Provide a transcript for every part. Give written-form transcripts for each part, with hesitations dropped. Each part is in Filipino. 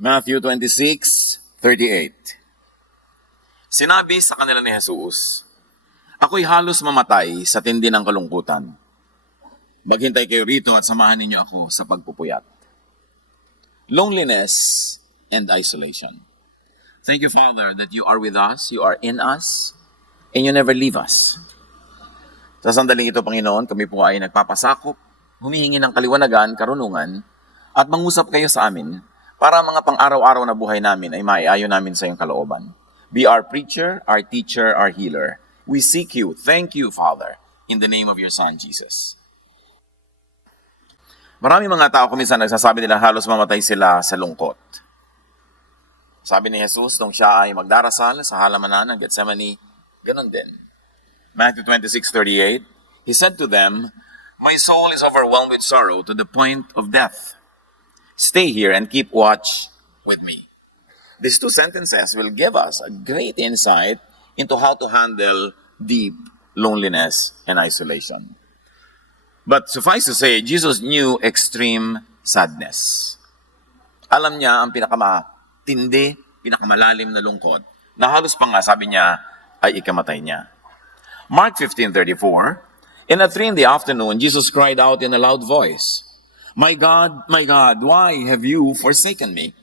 Matthew 26:38. Sinabi sa kanila ni Jesus, "Ako'y halos mamatay sa tindi ng kalungkutan. Maghintay kayo rito at samahan ninyo ako sa pagpupuyat." Loneliness and isolation. Thank you, Father, that you are with us, you are in us, and you never leave us. Sa sandaling ito, Panginoon, kami po ay nagpapasakop, humihingi ng kaliwanagan, karunungan, at mangusap kayo sa amin para mga pang-araw-araw na buhay namin ay maiayo namin sa iyong kalooban. Be our preacher, our teacher, our healer. We seek you. Thank you, Father, in the name of your Son, Jesus. Marami mga tao kuminsan nagsasabi nila halos mamatay sila sa lungkot. Sabi ni Jesus, nung siya ay magdarasal sa halamanan ng Gethsemane, ganun din. Matthew 26:38, He said to them, "My soul is overwhelmed with sorrow to the point of death. Stay here and keep watch with me." These two sentences will give us a great insight into how to handle deep loneliness and isolation. But suffice to say, Jesus knew extreme sadness. Alam niya ang pinakamatindi, pinakamalalim na lungkot, na halos pa nga sabi niya ay ikamatay niya. Mark 15:34, "And at 3 in the afternoon, Jesus cried out in a loud voice, my God, why have you forsaken me?"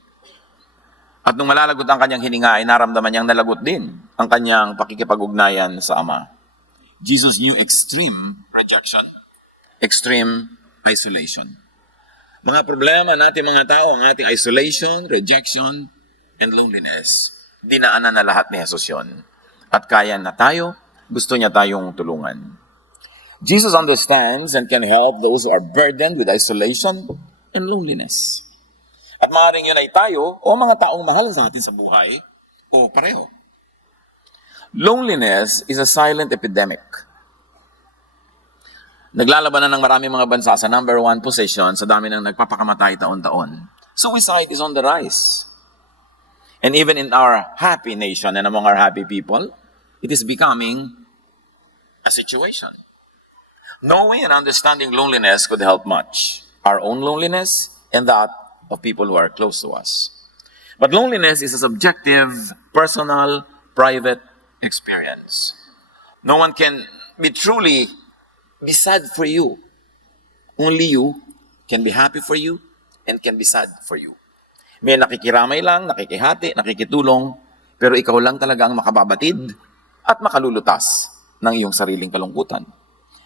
At nung malalagot ang kanyang hininga, ay naramdaman niyang nalagot din ang kanyang pakikipag-ugnayan sa Ama. Jesus knew extreme rejection, extreme isolation. Mga problema natin mga tao, ang ating isolation, rejection, and loneliness. Dinaanan na lahat ni Jesus yun. At kaya na tayo, gusto niya tayong tulungan. Jesus understands and can help those who are burdened with isolation and loneliness. At maaaring yun ay tayo o mga taong mahal sa atin sa buhay o pareho. Loneliness is a silent epidemic. Naglalaban na ng maraming mga bansa sa number 1 position sa dami ng nagpapakamatay taon-taon. Suicide is on the rise. And even in our happy nation and among our happy people, it is becoming a situation. Knowing and understanding loneliness could help much. Our own loneliness and that of people who are close to us. But loneliness is a subjective, personal, private experience. No one can truly be sad for you. Only you can be happy for you and can be sad for you. May nakikiramay lang, nakikihati, nakikitulong, pero ikaw lang talaga ang makababatid at makalulutas ng iyong sariling kalungkutan.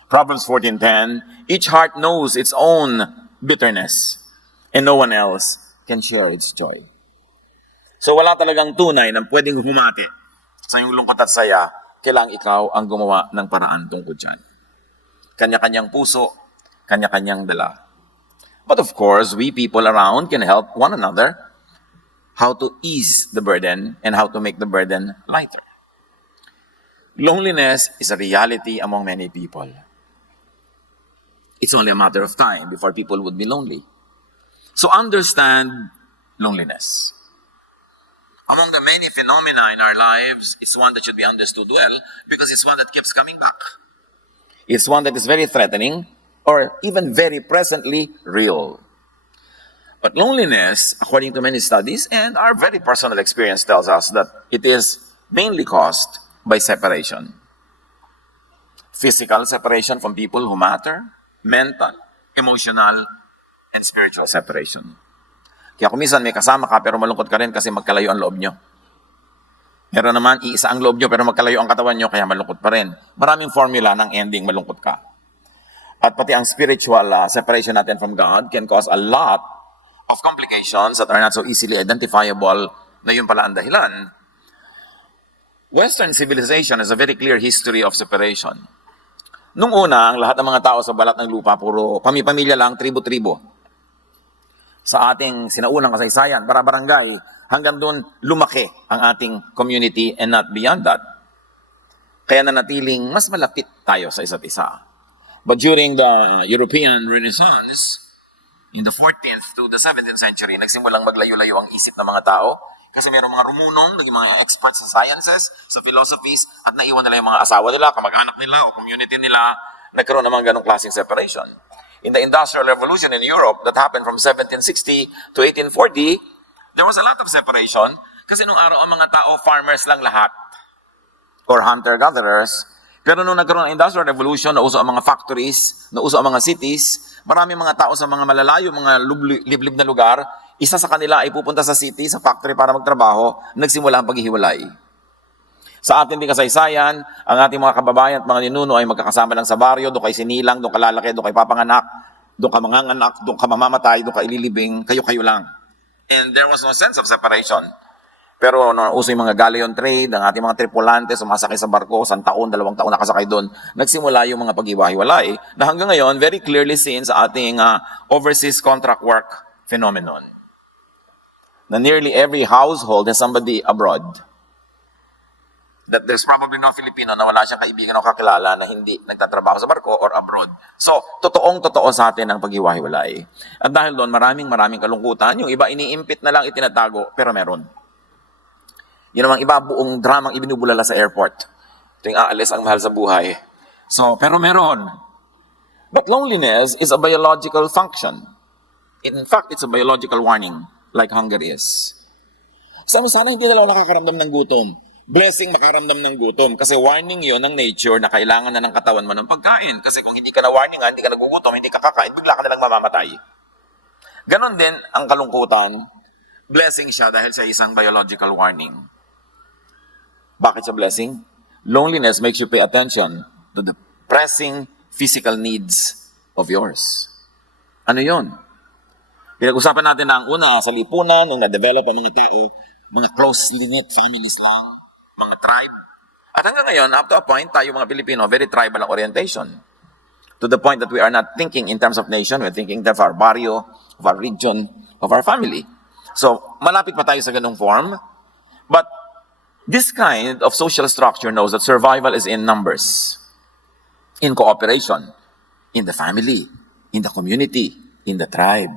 Proverbs 14:10, "Each heart knows its own bitterness, and no one else can share its joy." So wala talagang tunay na pwedeng humati sa iyong lungkot at saya, kailangang ikaw ang gumawa ng paraan tungkol dyan. Kanya-kanyang puso, kanya-kanyang dala. But of course, we people around can help one another how to ease the burden and how to make the burden lighter. Loneliness is a reality among many people. It's only a matter of time before people would be lonely. So understand loneliness. Among the many phenomena in our lives, it's one that should be understood well because it's one that keeps coming back. It's one that is very threatening or even very presently real. But loneliness, according to many studies and our very personal experience, tells us that it is mainly caused by separation. Physical separation from people who matter, mental, emotional, and spiritual separation. Kaya kung minsan may kasama ka pero malungkot ka rin kasi magkalayo ang loob nyo. Meron naman, iisa ang loob nyo pero magkalayo ang katawan nyo kaya malungkot pa rin. Maraming formula ng ending malungkot ka. At pati ang spiritual separation natin from God can cause a lot of complications that are not so easily identifiable na yun pala ang dahilan. Western civilization has a very clear history of separation. Nung una, ang lahat ng mga tao sa balat ng lupa, puro pamilya lang, tribo-tribo. Sa ating sinaunang kasaysayan, para barangay, hanggang doon lumaki ang ating community and not beyond that. Kaya nanatiling mas malapit tayo sa isa't isa. But during the European Renaissance, in the 14th to the 17th century, nagsimulang maglayo-layo ang isip ng mga tao kasi mayroong mga rumunong, naging mga experts sa sciences, sa philosophies, at naiwan nila yung mga asawa nila, kamag-anak nila, o community nila, nagkaroon ng mga ganong klaseng separation. In the Industrial Revolution in Europe that happened from 1760 to 1840, There was a lot of separation kasi nung araw ang mga tao, farmers lang lahat or hunter-gatherers. Pero nung nagkaroon ng Industrial Revolution, nauso ang mga factories, nauso ang mga cities, marami mga tao sa mga malalayo, mga liblib na lugar, isa sa kanila ay pupunta sa city, sa factory para magtrabaho, nagsimula ang paghihiwalay. Sa ating din kasaysayan, ang ating mga kababayan at mga ninuno ay magkakasama lang sa baryo, doon kay sinilang, doon ka lalaki, doon kay papanganak, doon ka manganganak, doon ka mamamatay, doon ka ililibing, kayo-kayo lang. And there was no sense of separation. Pero uso yung mga galleon trade, ang ating mga tripulante, sumasakay sa barko, 1 taon, 2 taon nakasakay doon, nagsimula yung mga paghiwa-hiwalay na hanggang ngayon, very clearly seen sa ating overseas contract work phenomenon. Na nearly every household has somebody abroad. That there's probably no Filipino na wala siyang kaibigan o kakilala na hindi nagtatrabaho sa barko or abroad. So, totoong-totoo sa atin ang paghiwa-hiwalay. At dahil doon, maraming kalungkutan. Yung iba iniimpit na lang, itinatago, pero meron. Yun namang iba, buong dramang ibinubulala sa airport. Ito yung aalis ang mahal sa buhay. So, pero meron. But loneliness is a biological function. In fact, it's a biological warning, like hunger is. Sana hindi na lang nakakaramdam ng gutom. Blessing makaramdam ng gutom. Kasi warning yon ng nature na kailangan na ng katawan mo ng pagkain. Kasi kung hindi ka na warningan, hindi ka nagugutom, hindi ka kakain, bigla ka na lang mamamatay. Ganon din ang kalungkutan. Blessing siya dahil sa isang biological warning. Bakit sa blessing? Loneliness makes you pay attention to the pressing physical needs of yours. Ano yon? Pinag-usapan natin na ang una sa lipunan, nung na-develop ang mga tao, mga closely knit families lang, mga tribe. At hanggang ngayon, up to a point, tayo mga Pilipino, very tribal ang orientation. To the point that we are not thinking in terms of nation, we're thinking of our barrio, of our region, of our family. So, malapit pa tayo sa ganung form. But this kind of social structure knows that survival is in numbers, in cooperation, in the family, in the community, in the tribe.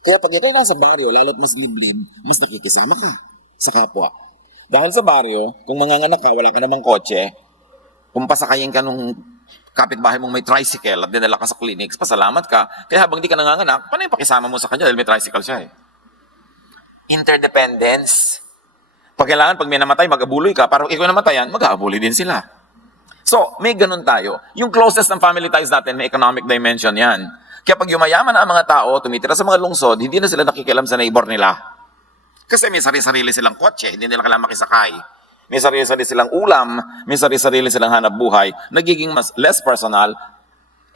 Kaya pag ikay nasa baryo, lalo't mas liblib, mas nakikisama ka sa kapwa. Dahil sa baryo, kung manganganak ka, wala ka namang kotse, kung pasakayin ka nung kapitbahay mong may tricycle at dinala ka sa clinics, pasalamat ka. Kaya habang di ka nanganganak, paano yung pakisama mo sa kanya dahil may tricycle siya eh? Interdependence. Pag kailangan, pag may namatay, mag-abuloy ka. Para ikaw namatayan, mag-aabuloy din sila. So, may ganun tayo. Yung closest ng family ties natin, may economic dimension yan. Kaya pag yumayaman na ang mga tao, tumitira sa mga lungsod, hindi na sila nakikialam sa neighbor nila. Kasi may sarili-sarili silang kotse, hindi nila kailangan makisakay. May sarili-sarili silang ulam, may sarili-sarili silang hanap buhay, nagiging mas less personal.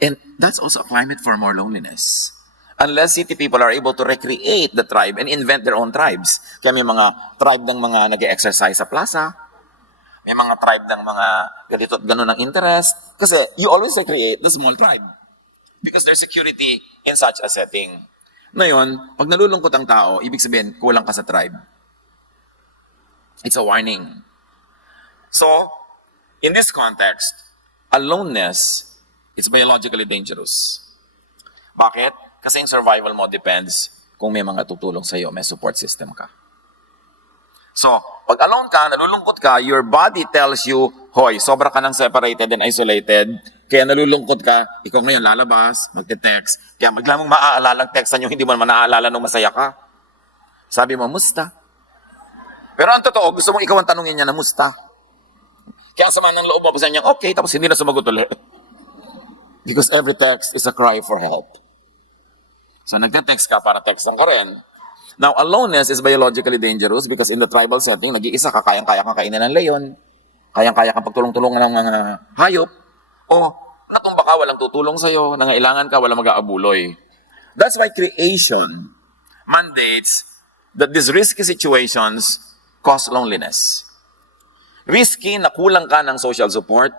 And that's also a climate for more loneliness. Unless city people are able to recreate the tribe and invent their own tribes. Kaya may mga tribe ng mga nag-exercise sa plaza, may mga tribe ng mga ganito at gano'n ng interest. Kasi you always recreate the small tribe. Because there's security in such a setting. Ngayon, pag nalulungkot ang tao, ibig sabihin, kulang ka sa tribe. It's a warning. So, in this context, aloneness is biologically dangerous. Bakit? Kasi yung survival mo depends kung may mga tutulong sa'yo, may support system ka. So, pag alone ka, nalulungkot ka, your body tells you, hoy, sobra ka ng separated and isolated, kaya nalulungkot ka, ikaw ngayon lalabas, magte-text, kaya magla mong maaalala, textan yung hindi mo naman naaalala nung masaya ka. Sabi mo, musta? Pero ang totoo, gusto mong ikaw ang tanungin niya na musta. Kaya sama ng loob mo, basta niya, okay, tapos hindi na sumagot ulit. Because every text is a cry for help. So nagte-text ka para textan ka rin. Now, aloneness is biologically dangerous because in the tribal setting, nag-iisa ka, kayang-kaya kang kainin ng leon, kayang-kaya kang pagtulong-tulungan ng mga hayop, o natumba ka, walang tutulong sa'yo, nangailangan ka, walang mag-aabuloy. That's why creation mandates that these risky situations cause loneliness. Risky na kulang ka ng social support,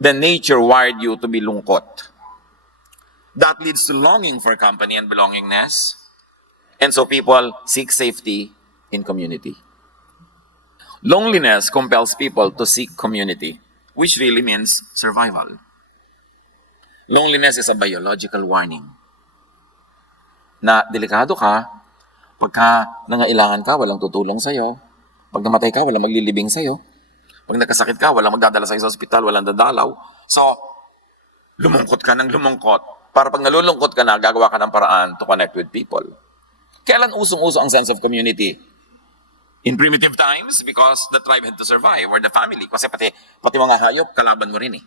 then nature wired you to be lungkot. That leads to longing for company and belongingness. And so people seek safety in community. Loneliness compels people to seek community, which really means survival. Loneliness is a biological warning. Na delikado ka, pagka nangailangan ka, walang tutulong sa'yo. Pag namatay ka, walang maglilibing sa'yo. Pag nagkasakit ka, walang magdadala sa'yo sa ospital, walang dadalaw. So, lumungkot ka ng lumungkot. Para pag nalulungkot ka na, gagawa ka ng paraan to connect with people. Kailan usong-uso ang sense of community? In primitive times, because the tribe had to survive, or the family. Kasi pati mga hayop, kalaban mo rin eh.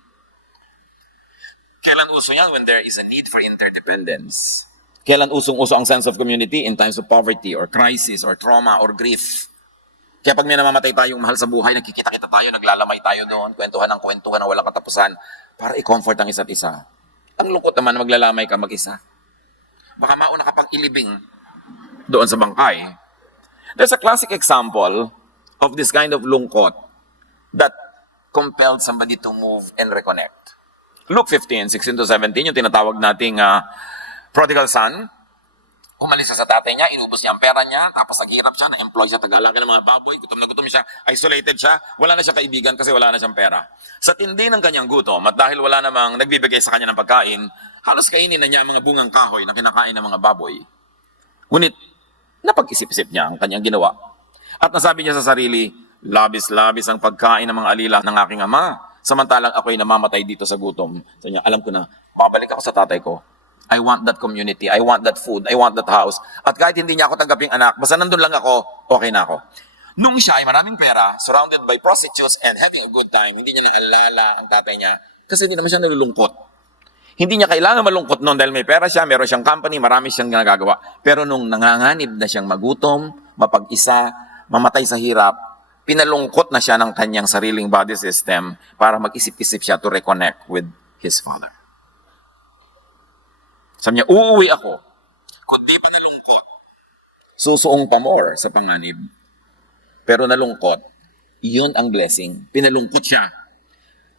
Kailan uso yan? When there is a need for interdependence. Kailan usong-uso ang sense of community? In times of poverty, or crisis, or trauma, or grief. Kaya pag may namamatay tayong mahal sa buhay, nagkikita-kita tayo, naglalamay tayo doon, kwentuhan ng kwentuhan na walang katapusan, para i-comfort ang isa't isa. Ang lungkot naman na maglalamay ka mag-isa. Baka mauna ka pang ilibing doon sa bangkay. There's a classic example of this kind of lungkot that compelled somebody to move and reconnect. Luke 15:16-17, yung tinatawag nating prodigal son. Umalis siya sa tatay niya, inubos niya ang pera niya, tapos naghirap siya, na-employ siya, tagalaga ng mga baboy, gutom na gutom siya, isolated siya, wala na siya kaibigan kasi wala na siyang pera. Sa tindi ng kanyang gutom, at dahil wala namang nagbibigay sa kanya ng pagkain, halos kainin na niya ang mga bungang kahoy na kinakain ng mga baboy. Ngunit, napag-isip-isip niya ang kanyang ginawa. At nasabi niya sa sarili, labis-labis ang pagkain ng mga alila ng aking ama, samantalang ako'y namamatay dito sa gutom. Sabi niya, alam ko na, babalik ako sa tatay ko. I want that community, I want that food, I want that house. At kahit hindi niya ako tanggaping anak, basta nandun lang ako, okay na ako. Nung siya ay maraming pera, surrounded by prostitutes and having a good time, hindi niya naalala ang tatay niya kasi hindi naman siya nalulungkot. Hindi niya kailangan malungkot noon dahil may pera siya, meron siyang company, marami siyang nagagawa. Pero nung nanganganib na siyang magutom, mapag-isa, mamatay sa hirap, pinalungkot na siya ng kanyang sariling body system para mag-isip-isip siya to reconnect with his father. Sabi niya, uuwi ako. Kung di pa nalungkot, susuong pa more sa panganib. Pero nalungkot, yun ang blessing. Pinalungkot siya.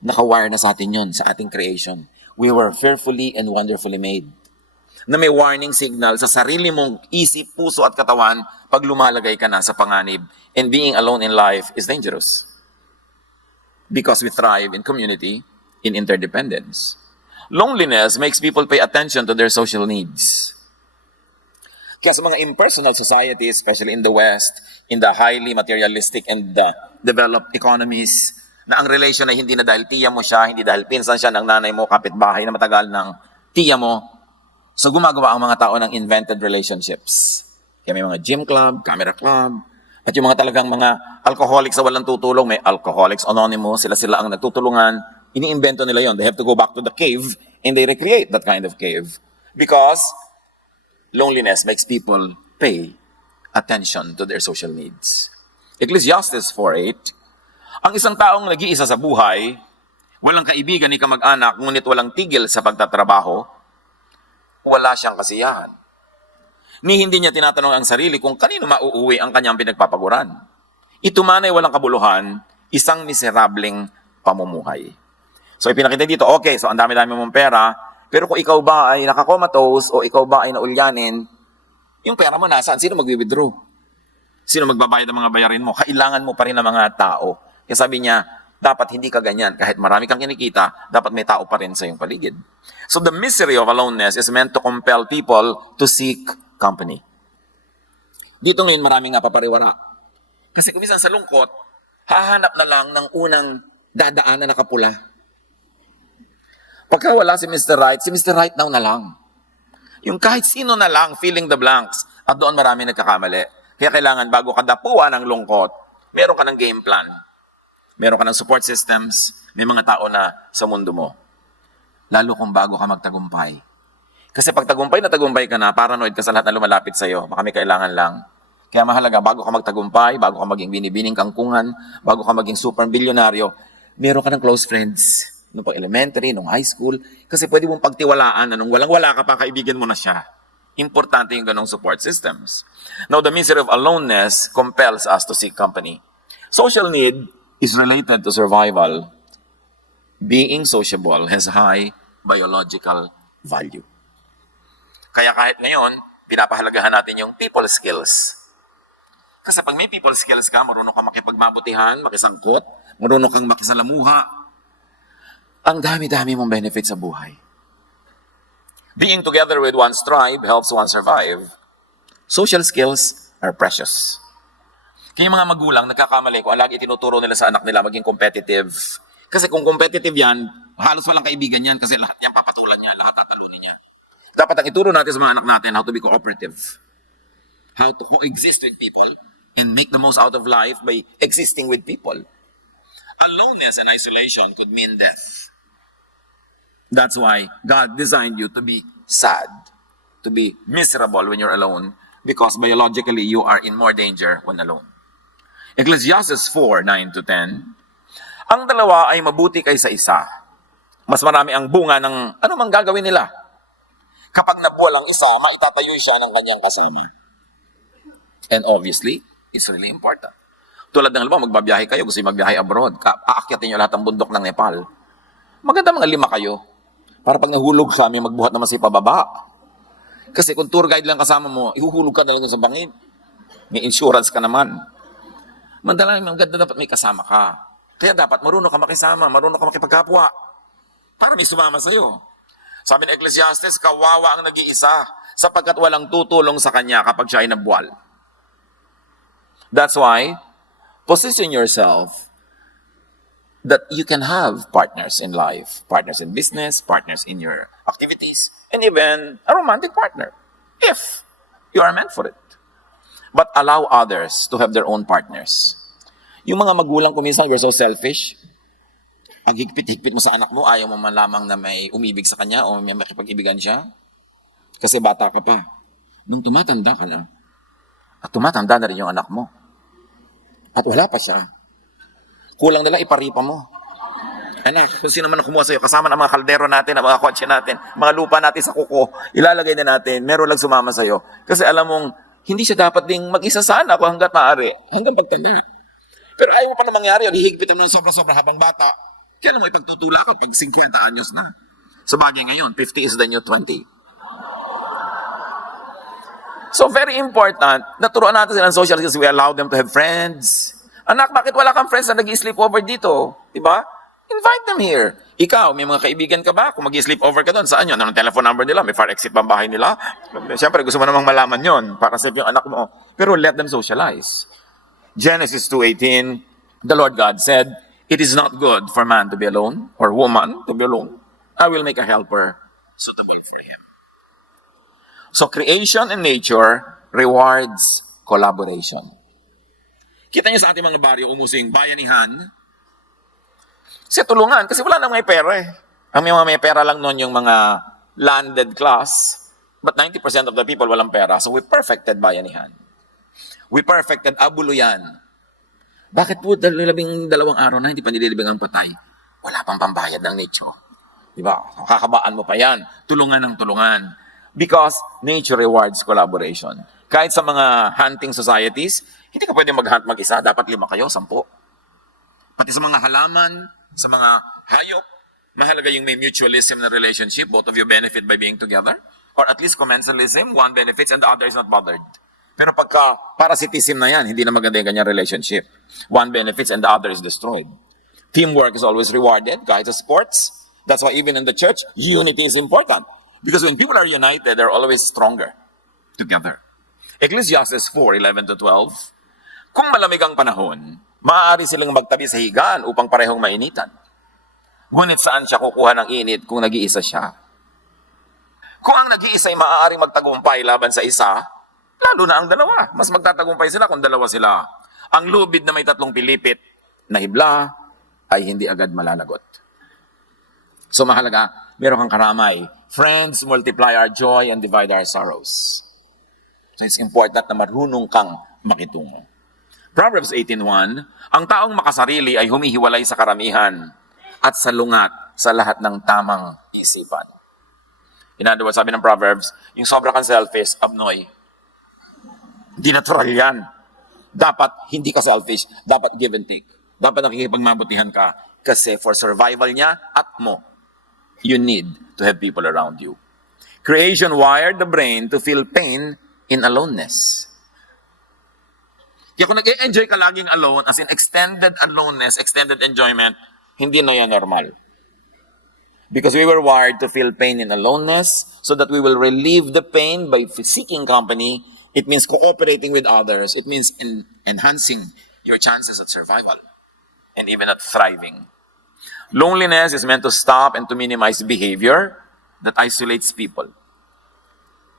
Nakawire na sa atin yun, sa ating creation. We were fearfully and wonderfully made. Na may warning signal sa sarili mong isip, puso at katawan pag lumalagay ka na sa panganib. And being alone in life is dangerous. Because we thrive in community, in interdependence. Loneliness makes people pay attention to their social needs. Kaya sa mga impersonal societies, especially in the West, in the highly materialistic and developed economies, na ang relation ay hindi na dahil tiya mo siya, hindi dahil pinsan siya ng nanay mo, kapitbahay na matagal ng tiya mo. So gumagawa ang mga tao ng invented relationships. Kaya may mga gym club, camera club, at yung mga talagang mga alcoholics na walang tutulong, may Alcoholics Anonymous, sila ang nagtutulungan. Iniimbento nila yon. They have to go back to the cave and they recreate that kind of cave. Because loneliness makes people pay attention to their social needs. Ecclesiastes 4:8, ang isang taong nag-iisa sa buhay, walang kaibigan ni kamag-anak, ngunit walang tigil sa pagtatrabaho, wala siyang kasiyahan. Ni hindi niya tinatanong ang sarili kung kanino mauuwi ang kanyang pinagpapaguran. Ito man ay walang kabuluhan, isang miserableng pamumuhay. So ipinakita dito, okay, so ang dami-dami mong pera, pero kung ikaw ba ay nakakomatose o ikaw ba ay naulyanin, yung pera mo nasaan? Sino mag-withdraw? Sino magbabayad ng mga bayarin mo? Kailangan mo pa rin ng mga tao. Kaya sabi niya, dapat hindi ka ganyan. Kahit marami kang kinikita, dapat may tao pa rin sa iyong paligid. So the misery of aloneness is meant to compel people to seek company. Dito ngayon maraming nga papariwara. Kasi kumisan sa lungkot, hahanap na lang ng unang dadaan na nakapula. Pagka wala si Mr. Right, si Mr. Right now na lang. Yung kahit sino na lang, filling the blanks. At doon marami nagkakamali. Kaya kailangan bago ka dapuan ng lungkot, meron ka ng game plan. Meron ka ng support systems. May mga tao na sa mundo mo. Lalo kung bago ka magtagumpay. Kasi pag tagumpay na tagumpay ka na, paranoid ka sa lahat na lumalapit sa'yo. Baka may kailangan lang. Kaya mahalaga, bago ka magtagumpay, bago ka maging binibining kangkungan, bago ka maging super bilyonaryo, meron ka ng close friends. Nung pang elementary, nung high school. Kasi pwede mong pagtiwalaan na nung walang-wala ka pa, kaibigan mo na siya. Importante yung ganong support systems. Now, the misery of aloneness compels us to seek company. Social need is related to survival. Being sociable has high biological value. Kaya kahit ngayon, pinapahalagahan natin yung people skills. Kasi pag may people skills ka, marunong kang makipagmabutihan, makisangkot, marunong kang makisalamuha, ang dami-dami mong benefits sa buhay. Being together with one's tribe helps one survive. Social skills are precious. Kaya yung mga magulang, nagkakamali kung lagi tinuturo nila sa anak nila maging competitive. Kasi kung competitive yan, halos walang kaibigan yan kasi lahat niyan papatulan niya, lahat tatalunin niya. Dapat ang ituro natin sa mga anak natin how to be cooperative. how to coexist with people and make the most out of life by existing with people. Aloneness and isolation could mean death. That's why God designed you to be sad, to be miserable when you're alone, because biologically you are in more danger when alone. Ecclesiastes 4:9 to 10, ang dalawa ay mabuti kaysa isa. Mas marami ang bunga ng anumang gagawin nila. Kapag nabuwal ang isa, maitatayo siya ng kanyang kasama. And obviously, it's really important. Tulad ng halimbawa, magbabiyahe kayo, gusto yung magbiyahe abroad, aakyatin nyo lahat ng bundok ng Nepal. Maganda mga 5 kayo. Para pag nahulog ka, may magbuhat naman sa pababa. Kasi kung tour guide lang kasama mo, ihuhulog ka na lang sa bangin. May insurance ka naman. Mandala, maganda dapat may kasama ka. Kaya dapat marunong ka makisama, marunong ka makipagkapwa. Para may sumama sa'yo. Sabi ng Ecclesiastes, kawawa ang nag-iisa sapagkat walang tutulong sa kanya kapag siya ay nabuwal. That's why, position yourself that you can have partners in life, partners in business, partners in your activities, and even a romantic partner, if you are meant for it. But allow others to have their own partners. Yung mga magulang ko minsan, we're so selfish. Ang higpit-higpit mo sa anak mo, ayaw mo man lamang na may umibig sa kanya o may makipag-ibigan siya. Kasi bata ka pa. Nung tumatanda ka na, at tumatanda na rin yung anak mo, at wala pa siya, kulang nila iparipa mo. Anak, kung sino man ang kumuha sa'yo, kasama ng mga kaldero natin, ang mga kotse natin, mga lupa natin sa kuko, ilalagay na natin, meron lang sumama sa'yo. Kasi alam mong, hindi siya dapat ding mag-isa sana ako hanggat maaari, hanggang pagtanda. Pero ayaw mo pa na mangyari, hihigpitan mo ng sobra-sobra habang bata. Kaya mo ipagtutula ka pag 50 anyos na. Sa bagay ngayon, 50 is the new 20. So very important, naturuan natin silang social skills, we allow them to have friends. Anak, bakit wala kang friends na nag-sleep over dito? Diba? Invite them here. Ikaw, may mga kaibigan ka ba? Kung mag-sleep over ka doon, saan yun? Anong telephone number nila? May fire exit ba ang bahay nila? Siyempre, gusto mo namang malaman yon para safe yung anak mo. Pero let them socialize. Genesis 2:18, the Lord God said, it is not good for man to be alone, or woman to be alone. I will make a helper suitable for him. So creation and nature rewards collaboration. Kita niyo sa ating mga baryo, umusing bayanihan, kasi tulungan, kasi wala nang may pera eh. Ang may pera lang noon yung mga landed class, but 90% of the people walang pera, so we perfected bayanihan. We perfected abuluyan. Bakit po 12 araw na hindi pa nililibing ang patay? Wala pang pambayad ng nicho. Diba? Kakabaan mo pa yan. Tulungan ng tulungan. Because nature rewards collaboration. Kahit sa mga hunting societies, hindi ka pwede mag-hunt mag-isa. Dapat 5 kayo, 10. Pati sa mga halaman, sa mga hayop, mahalaga yung may mutualism na relationship. Both of you benefit by being together. Or at least commensalism, one benefits and the other is not bothered. Pero pagka parasitism na yan, hindi na maganda yung kanyang relationship. One benefits and the other is destroyed. Teamwork is always rewarded, kahit sa sports. That's why even in the church, unity is important. Because when people are united, they're always stronger together. Ecclesiastes 4:11 to 12, kung malamig ang panahon, maaari silang magtabi sa higaan upang parehong mainitan. Ngunit saan siya kukuha ng init kung nag-iisa siya? Kung ang nag-iisa ay maaaring magtagumpay laban sa isa, lalo na ang dalawa. Mas magtatagumpay sila kung dalawa sila. Ang lubid na may 3 pilipit na hibla ay hindi agad malalagot. So mahalaga, meron kang karamay. Friends, multiply our joy and divide our sorrows. So it's important na marunong kang makitungo. Proverbs 18:1, ang taong makasarili ay humihiwalay sa karamihan at salungat sa lahat ng tamang isipan. In other words, sabi ng Proverbs, yung sobra kang selfish, abnoy. Hindi natural yan. Dapat hindi ka selfish. Dapat give and take. Dapat nakikipagmabutihan ka. Kasi for survival niya at mo, you need to have people around you. Creation wired the brain to feel pain in aloneness. Kaya kung nag-enjoy ka laging alone, as in extended aloneness, extended enjoyment, hindi na yan normal. Because we were wired to feel pain in aloneness so that we will relieve the pain by seeking company. It means cooperating with others. It means enhancing your chances at survival and even at thriving. Loneliness is meant to stop and to minimize behavior that isolates people.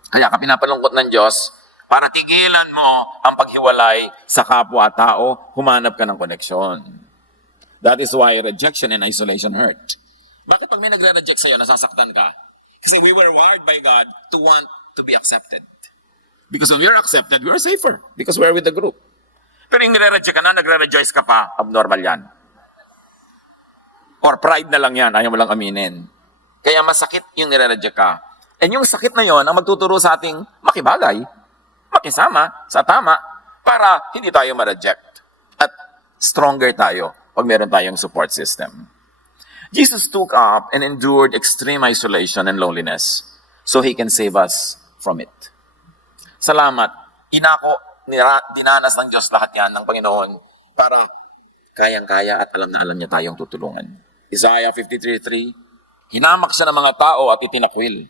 Kaya ka pinapalungkot ng Diyos para tigilan mo ang paghiwalay sa kapwa-tao, humanap ka ng koneksyon. That is why rejection and isolation hurt. Bakit pag may nagre-reject sa'yo, nasasaktan ka? Kasi we were wired by God to want to be accepted. Because when we are accepted, we are safer. Because we are with the group. Pero yung nire-reject ka na, nagre-rejoice ka pa, abnormal yan. Or pride na lang yan, ayaw mo lang aminin. Kaya masakit yung nire-reject ka. And yung sakit na yon ang magtuturo sa ating makibagay, makisama sa tama, para hindi tayo ma-reject. At stronger tayo pag meron tayong support system. Jesus took up and endured extreme isolation and loneliness so He can save us from it. Salamat. Dinanas ng Diyos lahat yan ng Panginoon para kayang-kaya at alam na alam niya tayong tutulungan. Isaiah 53:3, hinamak siya ng mga tao at itinakwil.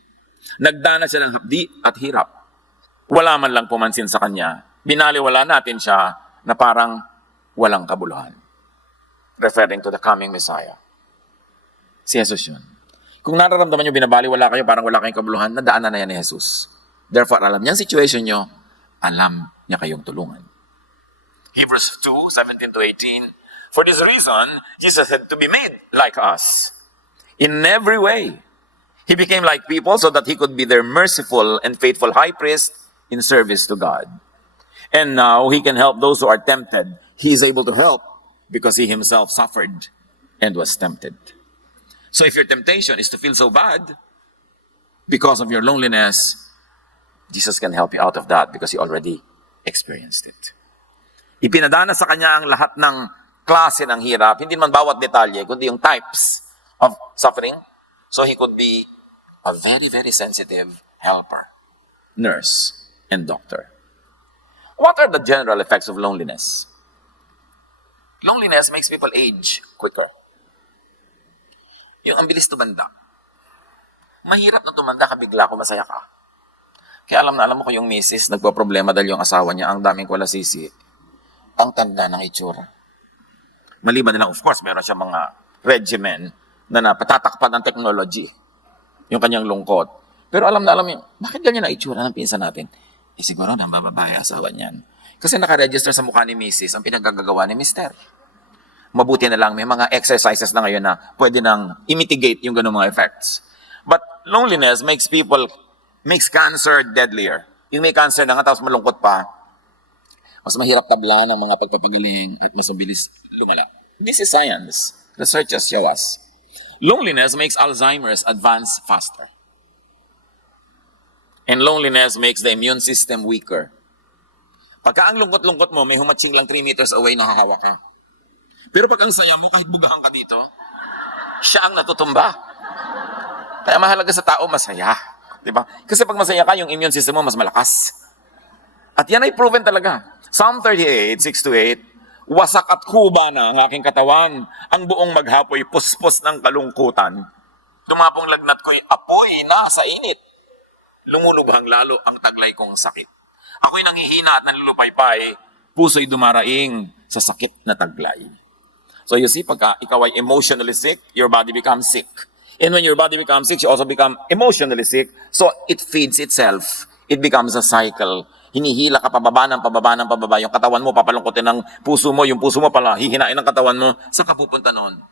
Nagdana siya ng hapdi at hirap. Wala man lang pumansin sa kanya. Binaliwala natin siya na parang walang kabuluhan. Referring to the coming Messiah. Si Jesus yun. Kung nararamdaman nyo binabaliwala kayo, parang wala kayong kabuluhan, nadaanan na yan ni Jesus. Therefore, alam niya ang situation nyo, alam niya kayong tulungan. Hebrews 2:17-18, for this reason, Jesus had to be made like us. In every way, He became like people so that He could be their merciful and faithful high priest in service to God. And now He can help those who are tempted. He is able to help because He Himself suffered and was tempted. So if your temptation is to feel so bad because of your loneliness, Jesus can help you out of that because He already experienced it. Ipinadana sa Kanya ang lahat ng klase ng hirap, hindi man bawat detalye, kundi yung types of suffering. So He could be a very, very sensitive helper, nurse, and doctor. What are the general effects of loneliness? Loneliness makes people age quicker. Yung ang bilis tumanda. Mahirap na tumanda ka bigla kung masaya ka. Kaya alam na alam mo ko yung misis, nagpo-problema dahil yung asawa niya, ang daming kulasisi, ang tanda ng itsura. Maliban na lang, of course, meron siya mga regimen na napatatakpan ng technology, yung kanyang lungkot. Pero alam na alam yung, bakit ganyan na itsura ng pinsan natin? Siguro nang bababae asawa niyan. Kasi nakaregister sa mukha ni misis ang pinagagagawa ni mister. Mabuti na lang, may mga exercises na ngayon na pwede nang imitigate yung ganung mga effects. But loneliness makes cancer deadlier. Yung may cancer na nga, tapos malungkot pa, mas mahirap tabla ng mga pagpapagaling at mas mabilis lumala. This is science. Researchers show us. Loneliness makes Alzheimer's advance faster. And loneliness makes the immune system weaker. Pagka ang lungkot-lungkot mo, may humatsing lang 3 meters away, nahahawa ka. Pero pag ang saya mo, kahit bugahan ka dito, siya ang natutumba. Kaya mahalaga sa tao, masaya. Diba? Kasi pag masaya ka, yung immune system mo mas malakas. At yan ay proven talaga. Psalm 38:6-8, wasak at kuba na ang aking katawan, ang buong maghapoy puspos ng kalungkutan. Tumapong lagnat ko'y apoy na sa init. Lumulubhang lalo ang taglay kong sakit. Ako'y nanghihina at nanlulupaypay, puso'y dumaraing sa sakit na taglay. So you see, pagka ikaw ay emotionally sick, your body becomes sick. And when your body becomes sick, you also become emotionally sick. So it feeds itself. It becomes a cycle. Hinihila ka pababa. Yung katawan mo, papalungkotin ng puso mo. Yung puso mo pala, hihinain ng katawan mo. Saan ka pupunta noon?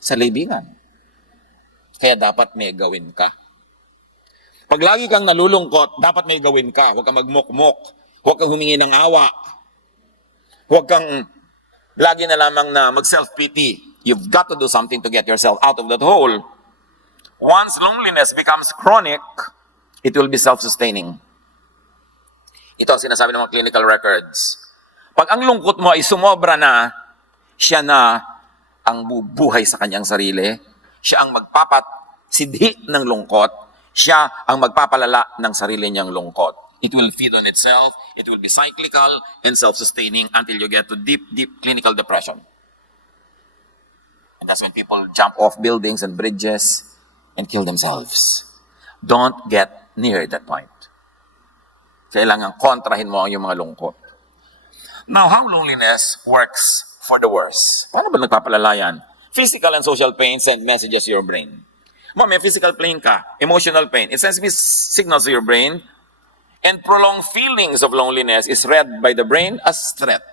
Sa libingan. Kaya dapat may gawin ka. Pag lagi kang nalulungkot, dapat may gawin ka. Huwag kang magmukmok. Huwag kang humingi ng awa. Huwag kang lagi na lamang na mag-self-pity. You've got to do something to get yourself out of that hole. Once loneliness becomes chronic, it will be self-sustaining. Ito ang sinasabi ng mga clinical records. Pag ang lungkot mo ay sumobra na, siya na ang bubuhay sa kanyang sarili. Siya ang magpapatsidhi ng lungkot. Siya ang magpapalala ng sarili niyang lungkot. It will feed on itself. It will be cyclical and self-sustaining until you get to deep, deep clinical depression. And that's when people jump off buildings and bridges and kill themselves. Don't get near that point. Kailangan kontrahin mo yung mga lungkot. Now, how loneliness works for the worse? Paano ba nagpapalala yan? Physical and social pain send messages to your brain. May physical pain ka, emotional pain. It sends signals to your brain, And prolonged feelings of loneliness is read by the brain as threat.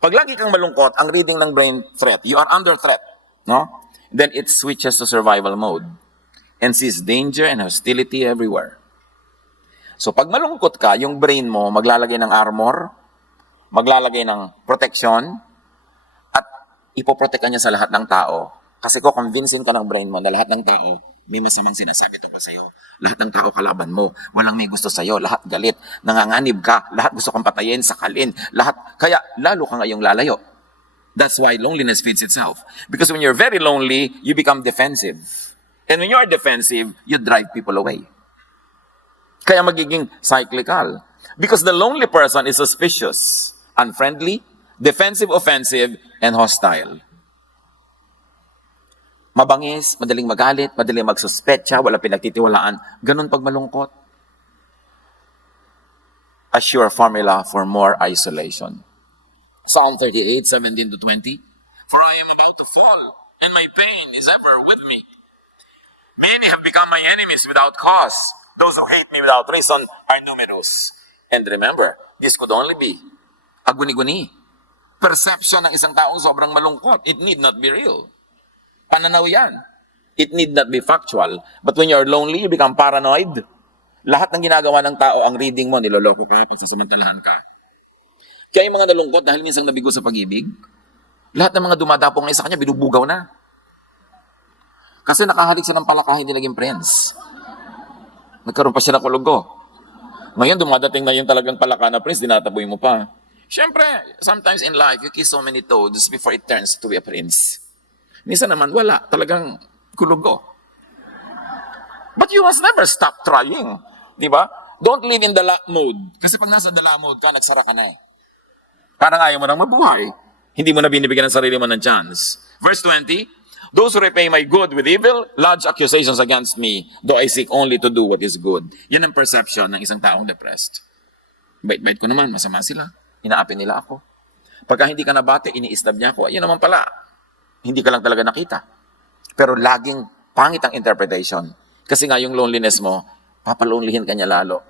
Pag lagi kang malungkot, ang reading ng brain, threat. You are under threat. No? Then it switches to survival mode and sees danger and hostility everywhere. So pag malungkot ka, yung brain mo maglalagay ng armor, maglalagay ng protection, at ipoprotekta niya sa lahat ng tao. Kasi ko convincing ka ng brain mo na lahat ng tao may masamang sinasabi tungkol sa'yo. Lahat ng tao kalaban mo. Walang may gusto sa'yo. Lahat galit. Nanganganib ka. Lahat gusto kang patayin, sakalin. Lahat. Kaya lalo ka ngayong lalayo. That's why loneliness feeds itself. Because when you're very lonely, you become defensive. And when you're defensive, you drive people away. Kaya magiging cyclical. Because the lonely person is suspicious, unfriendly, defensive, offensive, and hostile. Mabangis, madaling magalit, madaling magsuspetsa, wala pinagtitiwalaan. Ganun pag malungkot. A sure formula for more isolation. Psalm 38, 17-20. For I am about to fall, and my pain is ever with me. Many have become my enemies without cause. Those who hate me without reason are numerous. And remember, this could only be a guni-guni. Perception ng isang taong sobrang malungkot. It need not be real. Pananaw yan. It need not be factual. But when you're lonely, you become paranoid. Lahat ng ginagawa ng tao, ang reading mo, niloloko ka, pagsasamantalahan ka. Kaya yung mga nalungkot dahil minsan nabigo sa pag-ibig, lahat ng mga dumadapong na sa kanya, binubugaw na. Kasi nakahalik siya ng palaka, hindi naging friends. Nagkaroon pa siya ng kulugo. Ngayon, dumadating na yung talagang palaka na prince, dinataboy mo pa. Siyempre, sometimes in life, you kiss so many toads before it turns to be a prince. Minsan naman, wala. Talagang kulugo. But you must never stop trying. Di ba? Don't live in the la mode. Kasi pag nasa dala mode ka, nagsara ka na eh. Parang ayaw mo nang mabuhay. Hindi mo na binibigyan ng sarili mo ng chance. Verse 20, those who repay my good with evil, lodge accusations against me, though I seek only to do what is good. Yan ang perception ng isang taong depressed. Bait-bait ko naman, masama sila. Inaapi nila ako. Pagka hindi ka nabati, iniistab niya ako. Ayun naman pala. Hindi ka lang talaga nakita. Pero laging pangit ang interpretation. Kasi nga yung loneliness mo, papalonelihin ka niya lalo.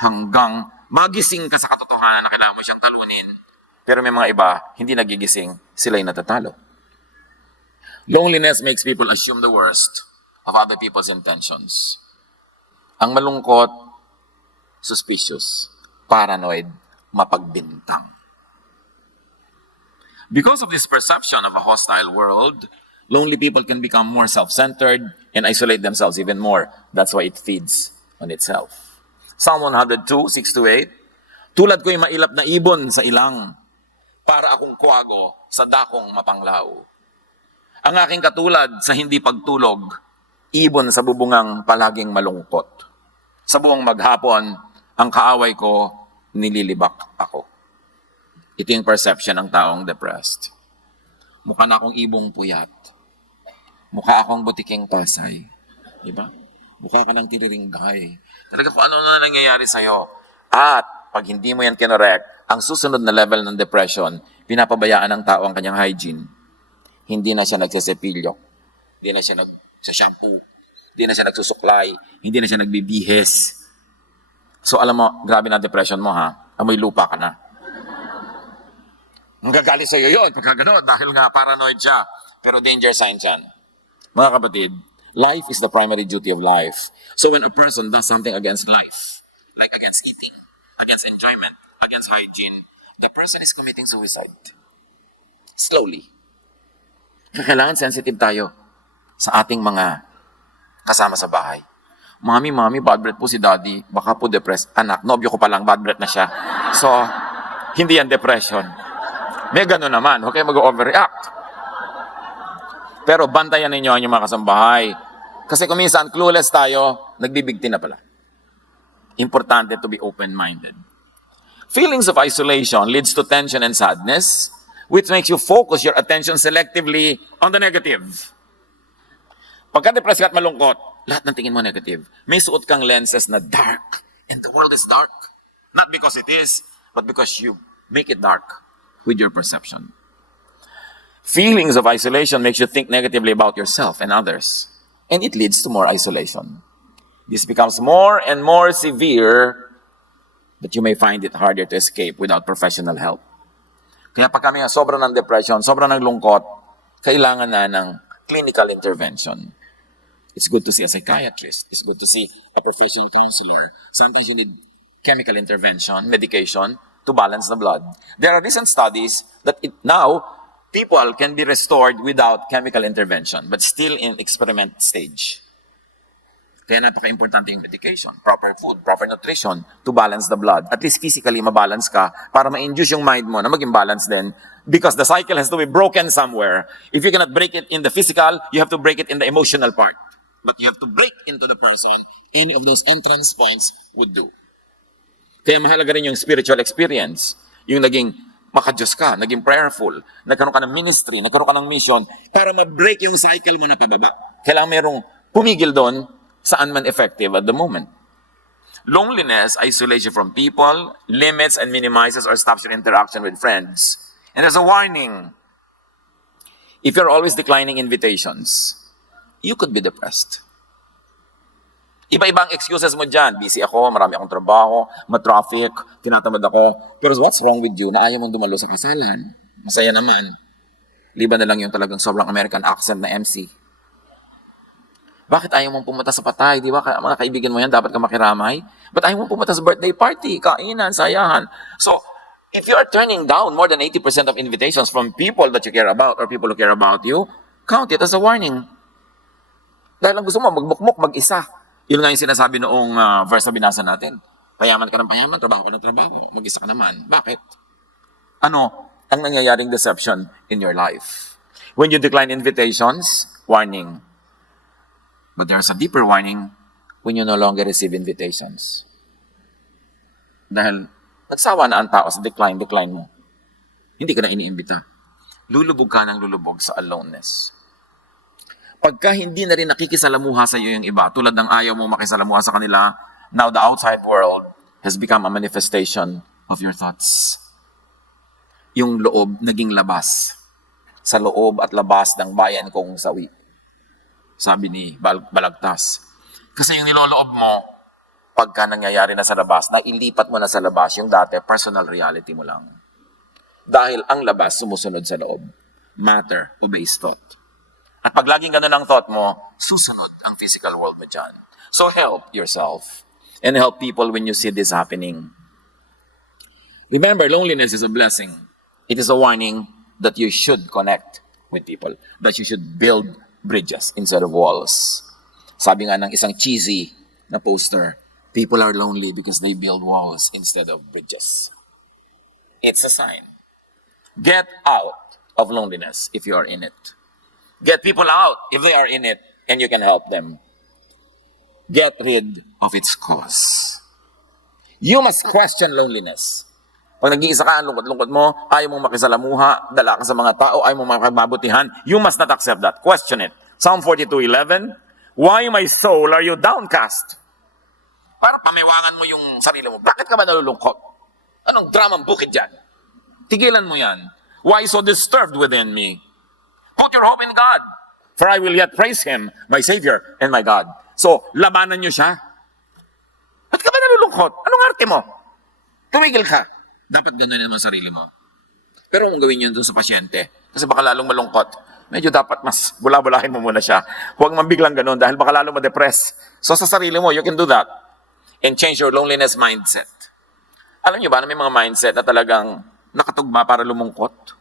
Hanggang magising ka sa katotohanan na kailangan mo siyang talunin. Pero may mga iba, hindi nagigising, sila'y natatalo. Loneliness makes people assume the worst of other people's intentions. Ang malungkot, suspicious, paranoid, mapagbintang. Because of this perception of a hostile world, lonely people can become more self-centered and isolate themselves even more. That's why it feeds on itself. Psalm 102, 6-8, tulad ko'y mailap na ibon sa ilang, para akong kuwago sa dakong mapanglaw. Ang aking katulad sa hindi pagtulog, ibon sa bubungang palaging malungkot. Sa buong maghapon, ang kaaway ko, nililibak ako. Ito yung perception ng taong depressed. Mukha na akong ibong puyat. Mukha akong butiking pasay. Diba? Mukha ka ng tiriringday. Talaga kung ano na nangyayari sa'yo. At pag hindi mo yan kinorek, ang susunod na level ng depression, pinapabayaan ng tao ang kanyang hygiene. Hindi na siya nagsesepilyo. Hindi na siya nagsa-shampoo. Hindi na siya nagsusuklay. Hindi na siya nagbibihis. So alam mo, grabe na depression mo ha. Amoy lupa ka na. Magagalit sa'yo yun pagka gano'n dahil nga paranoid siya. Pero danger sign yan. Mga kapatid, life is the primary duty of life. So when a person does something against life, like against eating, against enjoyment, against hygiene, the person is committing suicide. Slowly. Kailangan sensitive tayo sa ating mga kasama sa bahay. Mami, bad breath po si daddy. Baka po depressed. Anak, nobyo ko pa lang, bad breath na siya. So, hindi yan depression. May gano'n naman, huwag kayo mag-overreact. Pero bantayan ninyo ang inyong mga kasambahay. Kasi kung minsan, clueless tayo, nagbibigti na pala. Importante to be open-minded. Feelings of isolation leads to tension and sadness, which makes you focus your attention selectively on the negative. Pagka-depressed ka at malungkot, lahat ng tingin mo negative. May suot kang lenses na dark, and the world is dark. Not because it is, but because you make it dark with your perception. Feelings of isolation makes you think negatively about yourself and others, and it leads to more isolation. This becomes more and more severe that you may find it harder to escape without professional help. Kaya pag kami sobrang ng depression, sobrang ng lungkot, kailangan na ng clinical intervention. It's good to see a psychiatrist. It's good to see a professional counselor. Sometimes you need chemical intervention, medication, to balance the blood. There are recent studies that now people can be restored without chemical intervention, but still in experiment stage. Kaya napaka-importante yung medication, proper food, proper nutrition to balance the blood. At least physically, mabalance ka para ma-induce yung mind mo na maging balance din because the cycle has to be broken somewhere. If you cannot break it in the physical, you have to break it in the emotional part. But you have to break into the person. Any of those entrance points would do. Kaya mahalaga rin yung spiritual experience. Yung naging maka-Diyos ka, naging prayerful, nagkaroon ka ng ministry, nagkaroon ka ng mission para ma-break yung cycle mo na pababa. Kailangan merong pumigil doon saan man effective at the moment. Loneliness, isolation from people, limits and minimizes or stops your interaction with friends. And there's a warning. If you're always declining invitations, you could be depressed. Iba-ibang excuses mo dyan. Busy ako, marami akong trabaho, matraffic, tinatamad ako. Pero what's wrong with you na ayaw mong dumalo sa kasalan? Masaya naman. Liban na lang yung talagang sobrang American accent na MC. Bakit ayaw mong pumunta sa patay? Di ba? Mga kaibigan mo yan, dapat ka makiramay. But ayaw mong pumunta sa birthday party, kainan, sayahan. So, if you are turning down more than 80% of invitations from people that you care about or people who care about you, count it as a warning. Dahil lang gusto mo, magmukmuk, mag-isa. Yun nga yung sinasabi noong verse na binasa natin. Payaman ka ng payaman, trabaho ka ng trabaho, mag-isa ka naman. Bakit? Ano ang nangyayaring deception in your life? When you decline invitations, warning. But there's a deeper warning when you no longer receive invitations. Dahil nagsawa na ang tao sa decline mo. Hindi ka na iniimbita. Lulubog ka ng lulubog sa aloneness. Pagka hindi na rin nakikisalamuha sa iyo yung iba, tulad ng ayaw mo makisalamuha sa kanila, now the outside world has become a manifestation of your thoughts. Yung loob naging labas. Sa loob at labas ng bayan kong sawi. Sabi ni Balagtas. Kasi yung niloloob mo, pagka nangyayari na sa labas, nailipat mo na sa labas yung dati, personal reality mo lang. Dahil ang labas sumusunod sa loob. Matter obeys thought. At pag laging ganun ang thought mo, susunod ang physical world mo dyan. So help yourself and help people when you see this happening. Remember, loneliness is a blessing. It is a warning that you should connect with people, that you should build bridges instead of walls. Sabi nga ng isang cheesy na poster, people are lonely because they build walls instead of bridges. It's a sign. Get out of loneliness if you are in it. Get people out if they are in it and you can help them. Get rid of its cause. You must question loneliness. Pag nag-iisa ka, ang lungkot-lungkot mo, ayaw mong makisalamuha, dala ka sa mga tao, ayaw mong makapagmabutihan, you must not accept that. Question it. Psalm 42:11, why, my soul, are you downcast? Para pamiwangan mo yung sarili mo. Bakit ka ba nalulungkot? Anong dramang bukid dyan? Tigilan mo yan. Why so disturbed within me? Put your hope in God, for I will yet praise Him, my Savior and my God. So, labanan nyo siya. Ba't ka ba nalulungkot? Anong arte mo? Tumigil ka. Dapat gano'n naman sarili mo. Pero kung gawin yun dun sa pasyente, kasi baka lalong malungkot, medyo dapat mas bula-bulahin mo muna siya. Huwag mambiglang gano'n dahil baka lalong ma-depress. So sa sarili mo, you can do that and change your loneliness mindset. Alam nyo ba na may mga mindset na talagang nakatugma para lumungkot?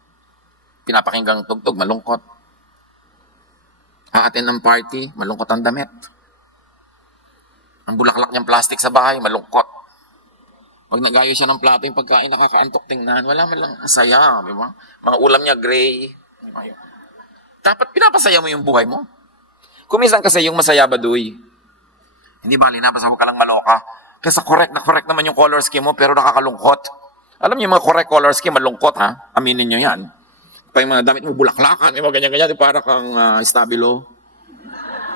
Pinapakinggang tugtog, malungkot. Aatin ng party, malungkot ang damit. Ang bulaklak niyang plastic sa bahay, malungkot. Pag nagayo siya ng plato yung pagkain, nakakaantok tingnan, wala man lang masaya, di ba? Mga ulam niya gray. Dapat pinapasaya mo yung buhay mo. Kumisan kasi yung masaya baduy. Hindi bali na, basta ka lang maloka. Kasi correct naman yung color scheme mo, pero nakakalungkot. Alam niyo yung mga correct color scheme, malungkot ha? Aminin niyo yan. Pa yung mga damit mo bulaklakan, yung mga ganyan-ganyan, para kang stabilo.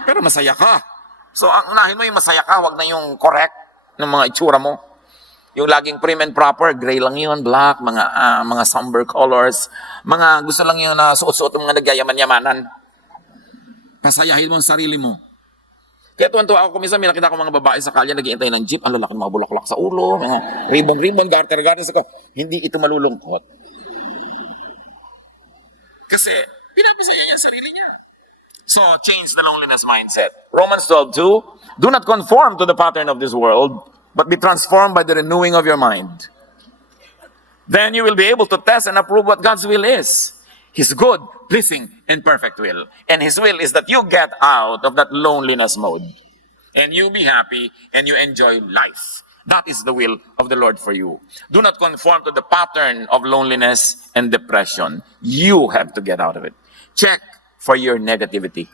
Pero masaya ka. So, ang unahin mo yung masaya ka, wag na yung correct ng mga itsura mo. Yung laging prim and proper, gray lang yun, black, mga somber colors, mga gusto lang yun na suot-suot ng mga nagyayaman-yamanan. Pasayahin mo ang sarili mo. Kaya tuwan-tuwa ako, minsan may nakita ko mga babae sa kalye, nag-iintay ng jeep, ang lalaki ng mga bulaklak sa ulo, mga ribbon-ribbon, garter-garter. Ko, hindi ito malulungkot. Kasi, pinapasaya niya ang sarili niya. So, change the loneliness mindset. Romans 12:2, do not conform to the pattern of this world, but be transformed by the renewing of your mind. Then you will be able to test and approve what God's will is. His good, pleasing, and perfect will. And His will is that you get out of that loneliness mode. And you be happy and you enjoy life. That is the will of the Lord for you. Do not conform to the pattern of loneliness and depression. You have to get out of it. Check for your negativity.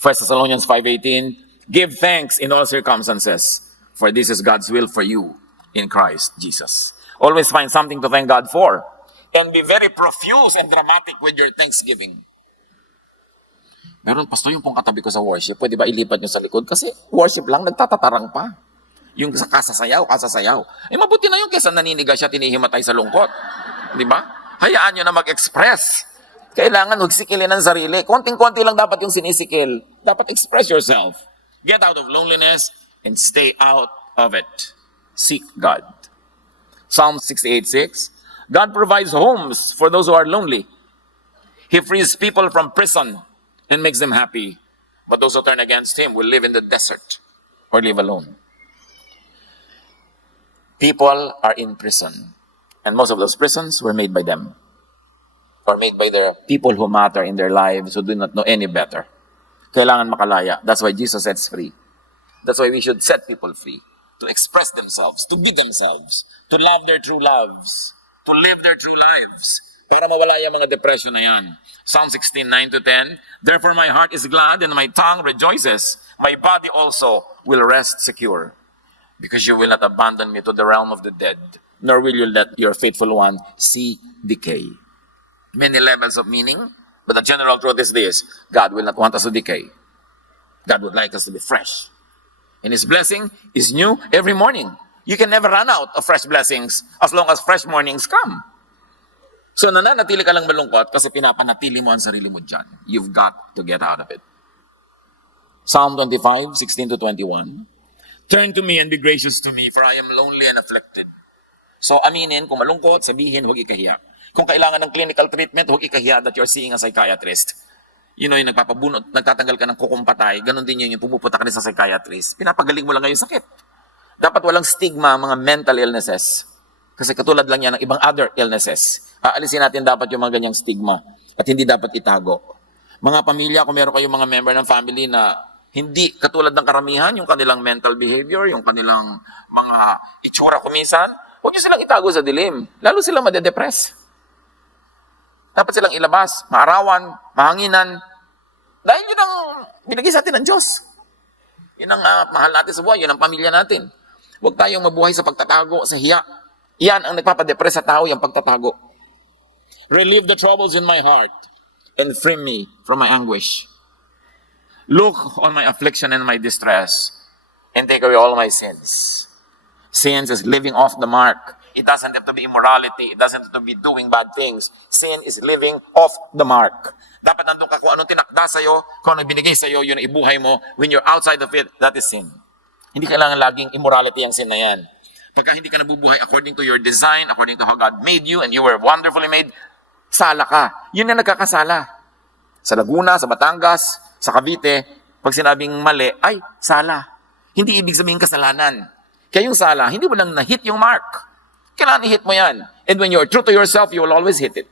1 Thessalonians 5:18, give thanks in all circumstances, for this is God's will for you in Christ Jesus. Always find something to thank God for. And be very profuse and dramatic with your thanksgiving. Meron, pastor, yung pong katabi ko sa worship, pwede ba ilipat nyo sa likod? Kasi worship lang, nagtatatarang pa. Yung kasasayaw. Eh, mabuti na yung kesa naniniga siya, tinihimatay sa lungkot. Di ba? Hayaan nyo na mag-express. Kailangan magsikilin ng sarili. Konting-konti lang dapat yung sinisikil. Dapat express yourself. Get out of loneliness and stay out of it. Seek God. Psalm 68:6, God provides homes for those who are lonely. He frees people from prison and makes them happy. But those who turn against Him will live in the desert or live alone. People are in prison. And most of those prisons were made by them. Or made by the people who matter in their lives, who do not know any better. Kailangan makalaya. That's why Jesus sets free. That's why we should set people free. To express themselves, to be themselves, to love their true loves, to live their true lives, para mawala yung mga depression na yan. Psalm 16:9-10, therefore my heart is glad and my tongue rejoices. My body also will rest secure, because you will not abandon me to the realm of the dead, nor will you let your faithful one see decay. Many levels of meaning, but the general truth is this: God will not want us to decay. God would like us to be fresh. And His blessing is new every morning. You can never run out of fresh blessings as long as fresh mornings come. So nananatili ka lang malungkot kasi pinapanatili mo ang sarili mo dyan. You've got to get out of it. Psalm 25:16-21. Turn to me and be gracious to me, for I am lonely and afflicted. So aminin, kung malungkot, sabihin, huwag ikahiya. Kung kailangan ng clinical treatment, huwag ikahiya that you're seeing a psychiatrist. You know, yung nagpapabunot, nagtatanggal ka ng kukumpatay, ganun din yun, yung pumupunta ka rin sa psychiatrist. Pinapagaling mo lang ngayon sakit. Dapat walang stigma mga mental illnesses. Kasi katulad lang yan ng ibang other illnesses. Aalisin natin dapat yung mga ganyang stigma at hindi dapat itago. Mga pamilya, kung meron kayong mga member ng family na hindi katulad ng karamihan, yung kanilang mental behavior, yung kanilang mga itsura kuminsan, huwag nyo silang itago sa dilim. Lalo silang madedepress. Dapat silang ilabas, maarawan, mahanginan. Dahil yun ang binigay sa atin ng Diyos. Yun ang mahal natin sa buhay, yun ang pamilya natin. Huwag tayong mabuhay sa pagtatago, sa hiya. Yan ang nagpapadepress sa tao, yung pagtatago. Relieve the troubles in my heart and free me from my anguish. Look on my affliction and my distress and take away all my sins. Sins is living off the mark. It doesn't have to be immorality. It doesn't have to be doing bad things. Sin is living off the mark. Dapat nandun ka kung anong tinakda sa'yo, kung anong binigay sa'yo, yun ang ibuhay mo. When you're outside of it, that is sin. Hindi kailangan laging immorality ang sin na yan. Pagka hindi ka nabubuhay according to your design, according to how God made you, and you were wonderfully made, sala ka. Yun ang nagkakasala. Sa Laguna, sa Batangas, sa Cavite, pag sinabing mali, ay, sala. Hindi ibig sabihin kasalanan. Kaya yung sala, hindi mo lang na-hit yung mark. Kailangan i-hit mo yan. And when you're true to yourself, you will always hit it.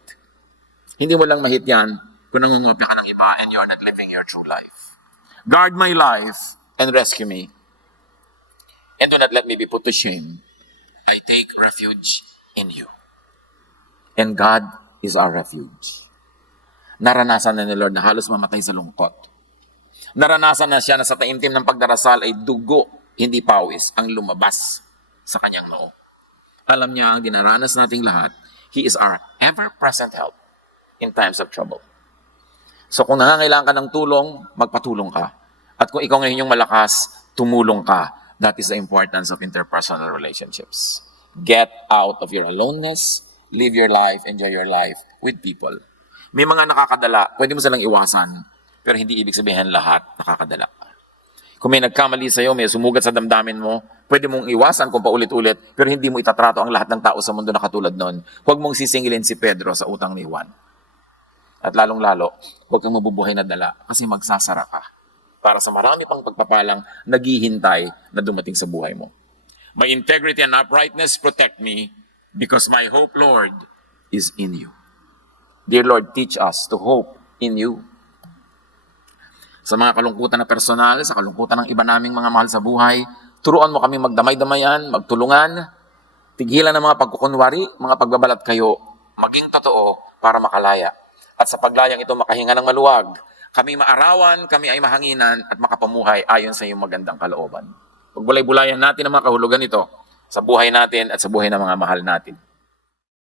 Hindi mo lang ma-hit yan kung nangungopia ka ng iba and you're not living your true life. Guard my life and rescue me. And do not let me be put to shame. I take refuge in you. And God is our refuge. Naranasan na ni Lord na halos mamatay sa lungkot. Naranasan na siya na sa taimtim ng pagdarasal ay dugo, hindi pawis, ang lumabas sa kanyang noo. Alam niya ang dinaranas nating lahat. He is our ever-present help in times of trouble. So kung nangangailangan ka ng tulong, magpatulong ka. At kung ikaw ngayon yung malakas, tumulong ka. That is the importance of interpersonal relationships. Get out of your aloneness, live your life, enjoy your life with people. May mga nakakadala, pwede mo silang iwasan, pero hindi ibig sabihin lahat nakakadala. Kung may nagkamali sa'yo, may sumugat sa damdamin mo, pwede mong iwasan kung paulit-ulit, pero hindi mo itatrato ang lahat ng tao sa mundo na katulad nun. Huwag mong sisingilin si Pedro sa utang ni Juan. At lalong-lalo, huwag kang mabubuhay na dala kasi magsasara ka para sa marami pang pagpapalang naghihintay na dumating sa buhay mo. My integrity and uprightness protect me because my hope, Lord, is in you. Dear Lord, teach us to hope in you. Sa mga kalungkutan na personal, sa kalungkutan ng iba naming mga mahal sa buhay, turuan mo kami magdamay-damayan, magtulungan, tigilan ng mga pagkukunwari, mga pagbabalat kayo, maging totoo para makalaya. At sa paglayang ito makahinga ng maluwag, kami maarawan, kami ay mahanginan at makapamuhay ayon sa iyong magandang kalooban. Pagbulay-bulayan natin ang mga kahulugan nito sa buhay natin at sa buhay ng mga mahal natin.